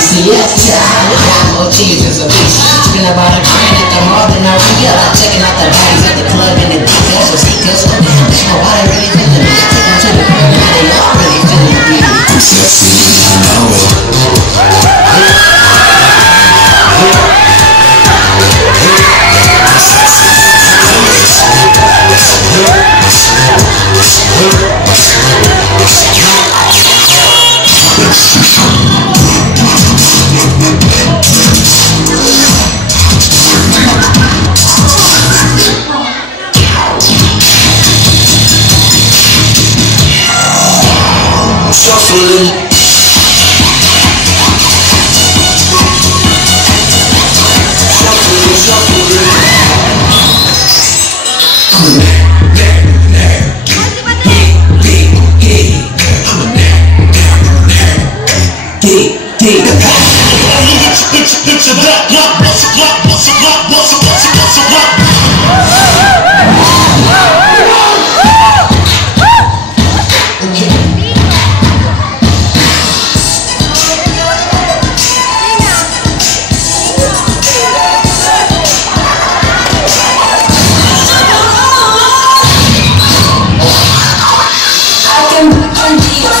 CSI. Got more cheese than some bitch. Talking about a grand at the mall, then I re-up. Checking out the bodies at the club and the deacons. So seekers, what the hell? Nobody really feeling me. Take them to the crib, now they all really feeling me. Shuffling. Get your block, bust a block, bust a block, bust a block, bust a block. I can put your